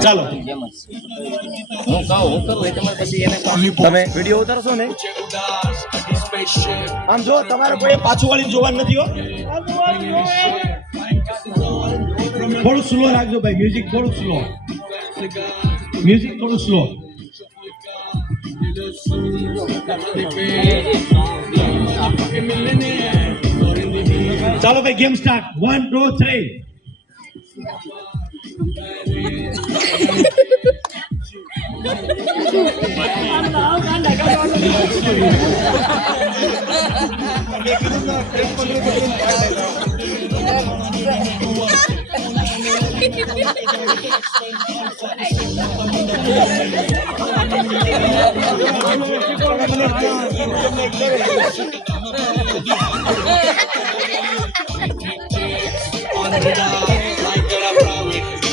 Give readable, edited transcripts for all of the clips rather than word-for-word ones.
ચાલો હું કરું તમારે પછી એને તમે વિડીયો ઉતારશો ને આમ જો તમારે કોઈ પાછું વાળી જોવાનું નથી હો થોડું સ્લો રાખજો ભાઈ મ્યુઝિક થોડું સ્લો ચાલો ભાઈ ગેમ સ્ટાર્ટ 1 2 3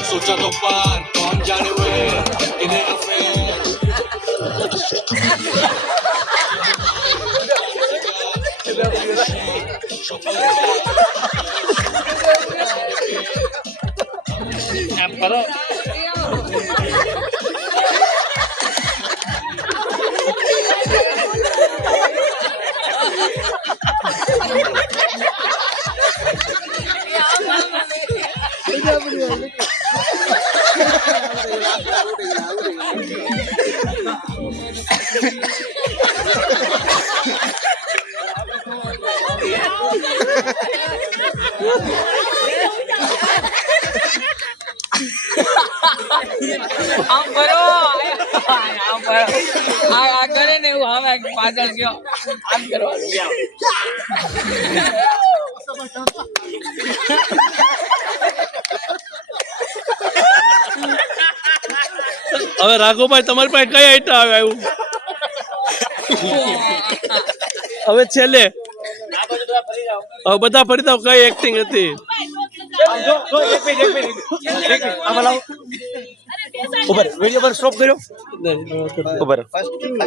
सोचा तो पार कौन जाने हुए इन्हें એમ કરો આમ કરો આ કરે ને એવું હવે પાછળ ગયો આમ કરવાનું હવે રાઘુભાઈ તમારી પાસે કઈ આઈટમ આવ્યું હવે છેલ્લે હવે બધા ફરી જાવ કઈ એક્ટિંગ હતી ઉપર વિડીયો પર સ્ટોપ કર્યો ઉપર